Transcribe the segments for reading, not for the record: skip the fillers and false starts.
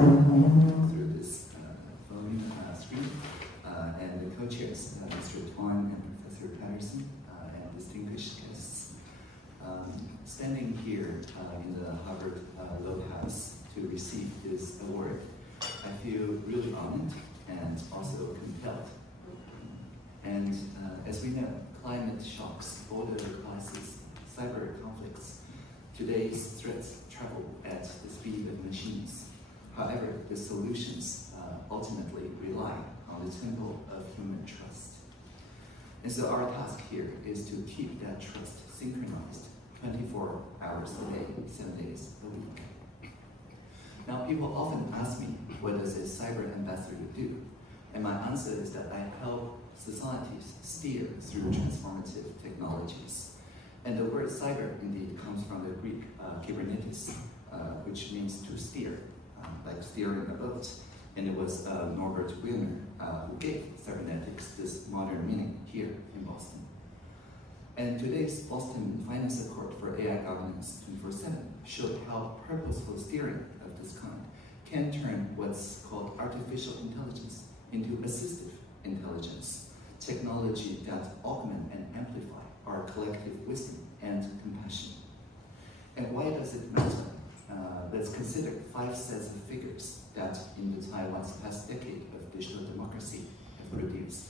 through this phone screen, and the co-chairs, Mr. Tang and Professor Patterson, and distinguished guests. Standing here in the Harvard Loeb House to receive this award, I feel really honored and also compelled. And as we know, climate shocks, border crises, cyber conflicts, today's threats travel at the speed of machines. However, the solutions ultimately rely on the temple of human trust. And so our task here is to keep that trust synchronized 24 hours a day, 7 days a week. Now, people often ask me, what does a cyber ambassador do? And my answer is that I help societies steer through transformative technologies. And the word cyber indeed comes from the Greek kybernetes, which means to steer, like steering a boat. And it was Norbert Wiener who gave cybernetics this modern meaning here in Boston. And today's Boston Finance Accord for AI Governance 24/7 showed how purposeful steering of this kind can turn what's called artificial intelligence into assistive intelligence, technology that augment and amplify our collective wisdom and compassion. And why does it matter? Let's consider 5 sets of figures that in the Taiwan's past decade of digital democracy have produced.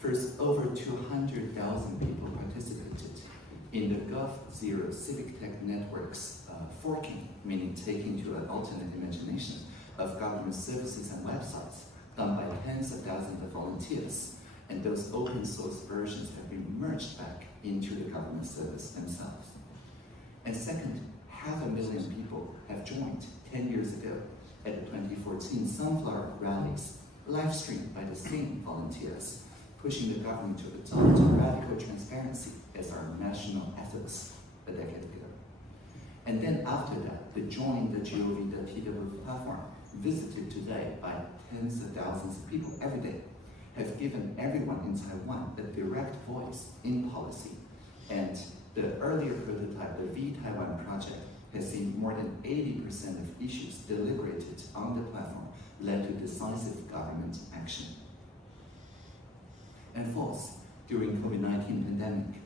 First, over 200,000 people participated in the Gov0 Civic Tech Network's forking, meaning taking to an alternate imagination of government services and websites done by tens of thousands of volunteers, and those open source versions have been merged back into the government service themselves. And second, 500,000 people have joined 10 years ago at the 2014 Sunflower Rallies, live streamed by the same volunteers, pushing the government to adopt radical transparency as our national ethos a decade ago. And then after that, the Join the Gov.tw platform, visited today by tens of thousands of people every day, have given everyone in Taiwan a direct voice in policy. And the earlier prototype, the V-Taiwan project, has seen more than 80% of issues deliberated on the platform, led to decisive government action. And fourth, during COVID-19 pandemic,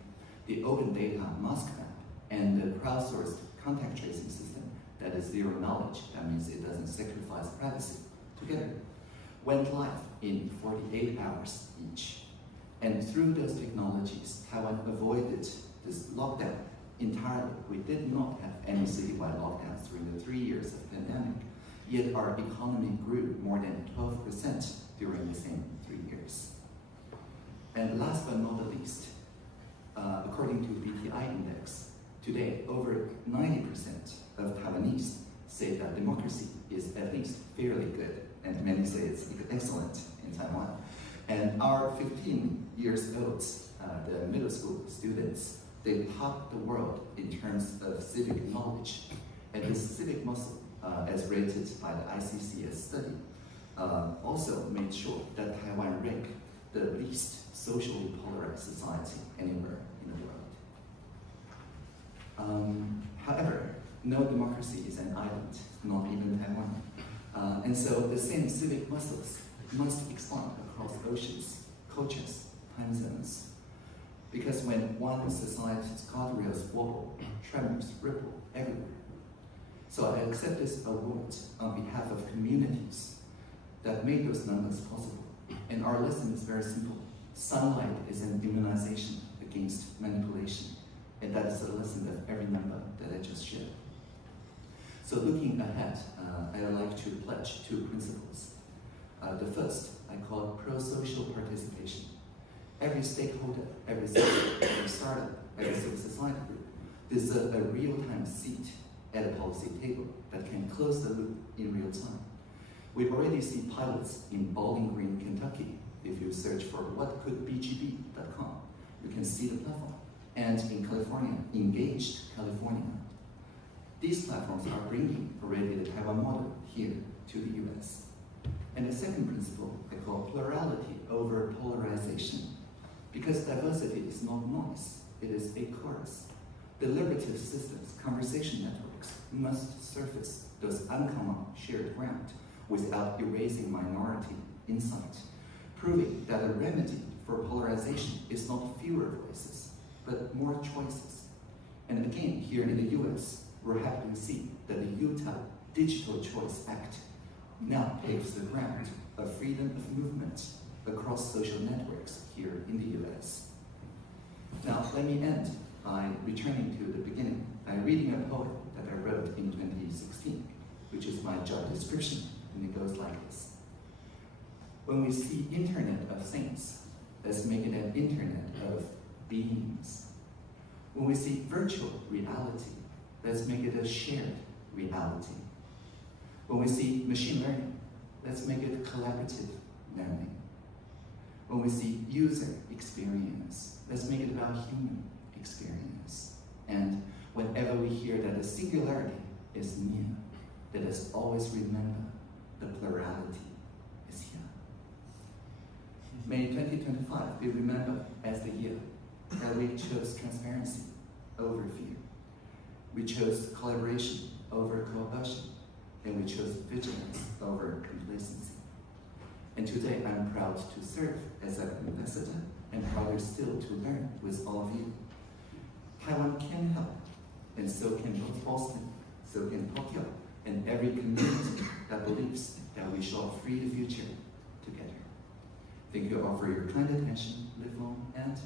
the open data mask map and the crowdsourced contact tracing system that is zero knowledge, that means it doesn't sacrifice privacy, together went live in 48 hours each. And through those technologies, Taiwan avoided this lockdown entirely. We did not have any citywide lockdowns during the 3 years of the pandemic, yet our economy grew more than 12% during the same 3 years. And last but not the least, according to BTI Index, today over 90% of Taiwanese say that democracy is at least fairly good, and many say it's excellent in Taiwan. And our 15 years old, the middle school students, they top the world in terms of civic knowledge. And this civic muscle, as rated by the ICCS study, also made sure that Taiwan ranked the least socially polarized society anywhere in the world. However, no democracy is an island, not even Taiwan. And so the same civic muscles must expand across oceans, cultures, time zones. Because when one society's guardrails wobble, tremors ripple everywhere. So I accept this award on behalf of communities that made those numbers possible. And our lesson is very simple. Sunlight is an immunization against manipulation. And that is the lesson of every number that I just shared. So looking ahead, I would like to pledge 2 principles. The first, I call pro-social participation. Every stakeholder, every startup, every civil society group deserves a real-time seat at a policy table that can close the loop in real time. We already see pilots in Bowling Green, Kentucky. If you search for whatcouldbgb.com, you can see the platform. And in California, Engaged California. These platforms are bringing already the Taiwan model here to the US. And the second principle I call plurality over polarization. Because diversity is not noise, it is a chorus. deliberative systems, conversation networks, must surface those uncommon shared ground without erasing minority insight, proving that the remedy for polarization is not fewer voices, but more choices. And again, here in the US, we're happy to see that the Utah Digital Choice Act now paves the ground of freedom of movement across social networks here in the US. Now, let me end by returning to the beginning, by reading a poem that I wrote in 2016, which is my job description, and it goes like this. When we see Internet of Things, let's make it an Internet of beings. When we see virtual reality, let's make it a shared reality. When we see machine learning, let's make it collaborative learning. When we see user experience, let's make it about human experience. And whenever we hear that the singularity is near, let us always remember the plurality is here. May 2025 be remembered as the year that we chose transparency over fear. We chose collaboration over coercion, and we chose vigilance over complacency. And today I'm proud to serve as an ambassador and prouder still to learn with all of you. Taiwan can help, and so can both Boston, so can Tokyo, and every community that believes that we shall free the future together. Thank you all for your kind attention. Live long and